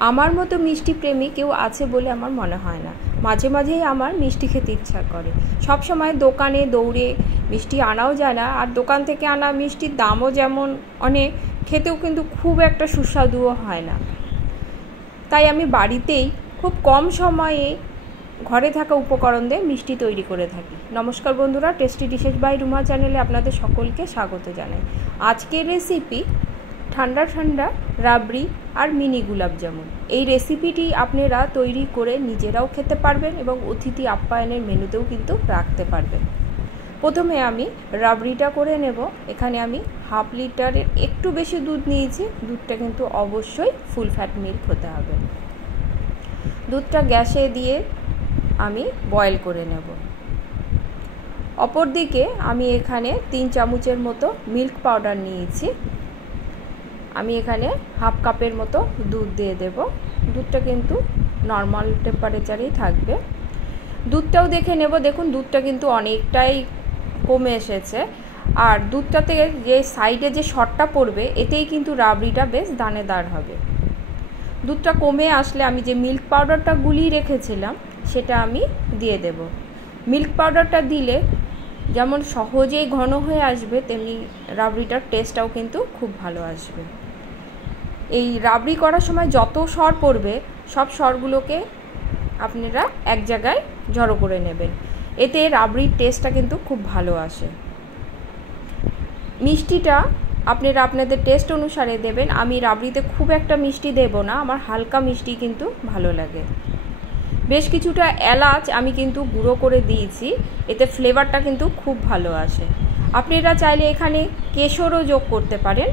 আমার মতো মিষ্টি প্রেমী কেউ আছে বলে আমার মনে হয় না। মাঝে মাঝেই আমার মিষ্টি খেতে ইচ্ছা করে। সব সময় দোকানে দৌড়ে মিষ্টি আনাও যায় না, আর দোকান থেকে আনা মিষ্টির দামও যেমন অনেক, খেতেও কিন্তু খুব একটা সুস্বাদুও হয় না। তাই আমি বাড়িতেই খুব কম সময়ে ঘরে থাকা উপকরণ দিয়ে মিষ্টি তৈরি করে থাকি। নমস্কার বন্ধুরা, টেস্টি ডিশেস বাই রুমা চ্যানেলে আপনাদের সকলকে স্বাগত জানাই। আজকের রেসিপি ঠান্ডা ঠান্ডা রাবড়ি আর মিনি গুলাবজামুন। এই রেসিপিটি আপনারা তৈরি করে নিজেরাও খেতে পারবেন এবং অতিথি আপ্যায়নের মেনুতেও কিন্তু রাখতে পারবেন। প্রথমে আমি রাবড়িটা করে নেব। এখানে আমি 1/2 লিটারের একটু বেশি দুধ নিয়েছি। দুধটা কিন্তু অবশ্যই ফুল ফ্যাট মিল্ক হতে হবে। দুধটা গ্যাসে দিয়ে আমি বয়েল করে নেব। অপরদিকে আমি এখানে 3 চামচের মতো মিল্ক পাউডার নিয়েছি। আমি এখানে 1/2 কাপের মতো দুধ দিয়ে দেব। দুধটা কিন্তু নর্মাল টেম্পারেচারেই থাকবে। দুধটাও দেখে নেব। দেখুন দুধটা কিন্তু অনেকটাই কমে এসেছে, আর দুধটাতে যে সাইডে যে শর্টটা পড়বে এতেই কিন্তু রাবড়িটা বেশ দানেদার হবে। দুধটা কমে আসলে আমি যে মিল্ক পাউডারটা গুলিয়ে রেখেছিলাম সেটা আমি দিয়ে দেব। মিল্ক পাউডারটা দিলে যেমন সহজেই ঘন হয়ে আসবে, তেমনি রাবড়িটার টেস্টটাও কিন্তু খুব ভালো আসবে। এই রাবড়ি করার সময় যত সর পড়বে সব সরগুলোকে আপনারা এক জায়গায় জড়ো করে নেবেন, এতে রাবড়ির টেস্টটা কিন্তু খুব ভালো আসে। মিষ্টিটা আপনারা আপনাদের টেস্ট অনুসারে দেবেন। আমি রাবড়িতে খুব একটা মিষ্টি দেব না, আমার হালকা মিষ্টি কিন্তু ভালো লাগে। বেশ কিছুটা এলাচ আমি কিন্তু গুঁড়ো করে দিয়েছি, এতে ফ্লেভারটা কিন্তু খুব ভালো আসে। আপনারা চাইলে এখানে কেশরও যোগ করতে পারেন।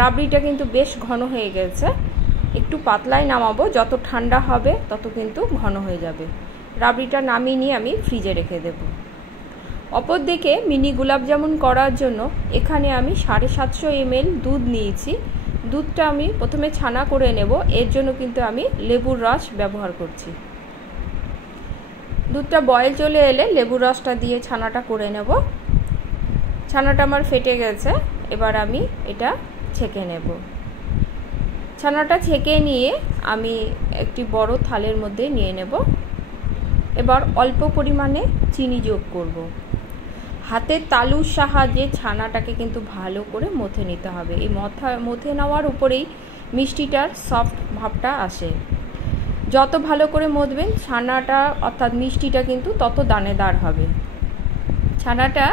রাবড়িটা কিন্তু বেশ ঘন হয়ে গেছে, একটু পাতলাই নামাবো, যত ঠান্ডা হবে তত কিন্তু ঘন হয়ে যাবে। রাবড়িটা নামিয়ে নিয়ে আমি ফ্রিজে রেখে দেব। অপরদিকে মিনি গুলাবজামুন করার জন্য এখানে আমি 750 ml দুধ নিয়েছি। দুধটা আমি প্রথমে ছানা করে নেব, এর জন্য কিন্তু আমি লেবুর রস ব্যবহার করছি। দুধটা বয়েল চলে এলে লেবুর রসটা দিয়ে ছানাটা করে নেব। ছানাটা আমার ফেটে গেছে, এবার আমি এটা ছেঁকে নেব। ছানাটা ছেঁকে নিয়ে আমি একটি বড় থালের মধ্যে নিয়ে নেব। এবার অল্প পরিমাণে চিনি যোগ করব। হাতের তালুর সাহায্যে ছানাটাকে কিন্তু ভালো করে মথে নিতে হবে। এই মথে নেওয়ার উপরেই মিষ্টিটার সফট ভাবটা আসে। যত ভালো করে মথবেন ছানাটা অর্থাৎ মিষ্টিটা কিন্তু তত দানেদার হবে। ছানাটা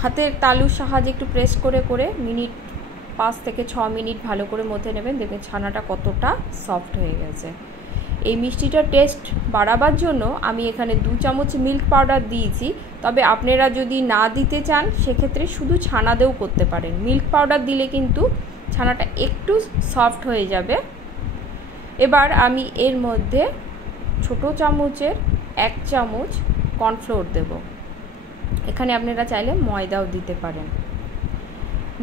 হাতের তালুর সাহায্যে একটু প্রেস করে করে 5 থেকে 6 মিনিট ভালো করে মথে নেবেন। দেখবেন ছানাটা কতটা সফট হয়ে গেছে। এই মিষ্টিটার টেস্ট বাড়াবার জন্য আমি এখানে 2 চামচ মিল্ক পাউডার দিয়েছি, তবে আপনারা যদি না দিতে চান সেক্ষেত্রে শুধু ছানা দিয়েও করতে পারেন। মিল্ক পাউডার দিলে কিন্তু ছানাটা একটু সফট হয়ে যাবে। এবার আমি এর মধ্যে ছোট চামচের 1 চামচ কর্নফ্লোর দেব। এখানে আপনারা চাইলে ময়দাও দিতে পারেন।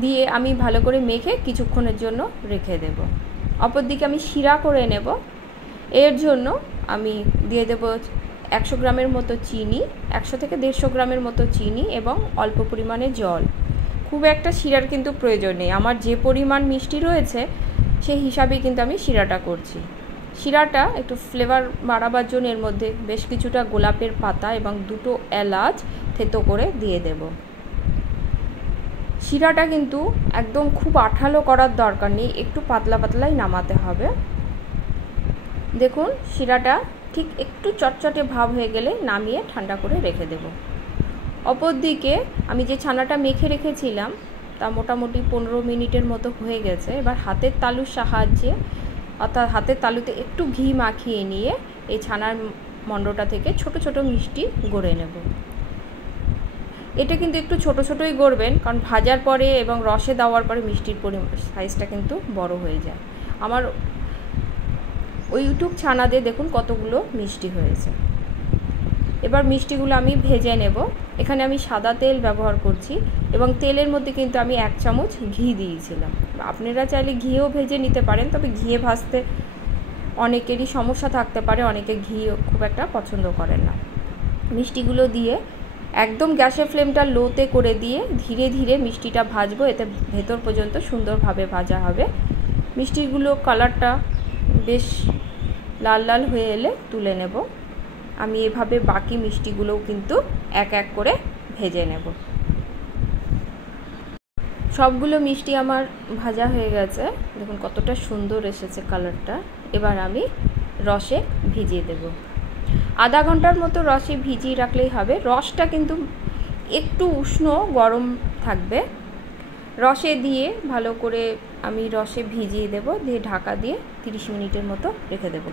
দিয়ে আমি ভালো করে মেখে কিছুক্ষণের জন্য রেখে দেব। অপরদিকে আমি শিরা করে নেব। এর জন্য আমি দিয়ে দেব 100 গ্রামের মতো চিনি, 100 থেকে 150 গ্রামের মতো চিনি এবং অল্প পরিমাণে জল। খুব একটা শিরার কিন্তু প্রয়োজন নেই, আমার যে পরিমাণ মিষ্টি রয়েছে সেই হিসাবেই কিন্তু আমি শিরাটা করছি। শিরাটা একটু ফ্লেভার বাড়াবার জন্য এর মধ্যে বেশ কিছুটা গোলাপের পাতা এবং 2টো এলাচ থেতো করে দিয়ে দেব। শিরাটা কিন্তু একদম খুব আঠালো করার দরকার নেই, একটু পাতলা পাতলাই নামাতে হবে। দেখুন শিরাটা ঠিক একটু চটচটে ভাব হয়ে গেলে নামিয়ে ঠান্ডা করে রেখে দেব। অপরদিকে আমি যে ছানাটা মেখে রেখেছিলাম তা মোটামুটি 15 মিনিটের মতো হয়ে গেছে। এবার হাতের তালুর সাহায্যে অর্থাৎ হাতের তালুতে একটু ঘি মাখিয়ে নিয়ে এই ছানার মণ্ডটা থেকে ছোট ছোট মিষ্টি গড়ে নেব। এটা কিন্তু একটু ছোট ছোটই গড়বেন, কারণ ভাজার পরে এবং রসে দেওয়ার পরে মিষ্টির সাইজটা কিন্তু বড় হয়ে যায়। আমার ওইটুক ছানা দিয়ে দেখুন কতগুলো মিষ্টি হয়েছে। এবার মিষ্টিগুলো আমি ভেজে নেব। এখানে আমি সাদা তেল ব্যবহার করছি এবং তেলের মধ্যে কিন্তু আমি 1 চামচ ঘি দিয়েছিলাম। আপনারা চাইলে ঘিও ভেজে নিতে পারেন, তবে ঘিয়ে ভাজতে অনেকেরই সমস্যা থাকতে পারে, অনেকে ঘি খুব একটা পছন্দ করেন না। মিষ্টিগুলো দিয়ে একদম গ্যাসের ফ্লেমটা লোতে করে দিয়ে ধীরে ধীরে মিষ্টিটা ভাজবো, এতে ভেতর পর্যন্ত সুন্দরভাবে ভাজা হবে। মিষ্টিগুলো কালারটা বেশ লাল লাল হয়ে এলে তুলে নেব। আমি এভাবে বাকি মিষ্টিগুলোও কিন্তু এক এক করে ভেজে নেব। সবগুলো মিষ্টি আমার ভাজা হয়ে গেছে, দেখুন কতটা সুন্দর এসেছে কালারটা। এবার আমি রসে ভিজিয়ে দেব। আধা ঘন্টার মতো রসে ভিজিয়ে রাখলেই হবে। রসটা কিন্তু একটু উষ্ণ গরম থাকবে। রসে দিয়ে ভালো করে আমি রসে ভিজিয়ে দেব, দিয়ে ঢাকা দিয়ে 30 মিনিটের মতো রেখে দেব।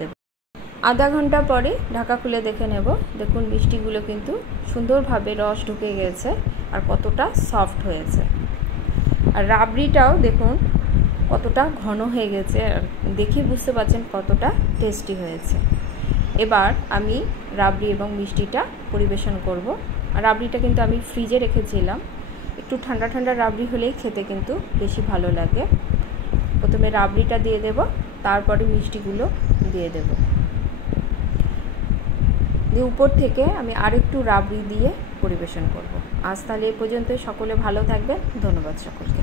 আধা ঘন্টা পরে ঢাকা খুলে দেখে নেব। দেখুন মিষ্টিগুলো কিন্তু সুন্দরভাবে রস ঢুকে গেছে আর কতটা সফট হয়েছে। আর রাবড়িটাও দেখুন কতটা ঘন হয়ে গেছে, দেখে বুঝতে পারছেন কতটা টেস্টি হয়েছে। এবার আমি রাবড়ি এবং মিষ্টিটা পরিবেশন করব। আর রাবড়িটা কিন্তু আমি ফ্রিজে রেখেছিলাম, একটু ঠান্ডা ঠান্ডা রাবড়ি হলেই খেতে কিন্তু বেশি ভালো লাগে। প্রথমে রাবড়িটা দিয়ে দেব, তারপরে মিষ্টিগুলো দিয়ে দেব, দিয়ে উপর থেকে আমি আরেকটু রাবড়ি দিয়ে পরিবেশন করব। আজ তাহলে এ পর্যন্ত, সকলে ভালো থাকবেন। ধন্যবাদ সকলকে।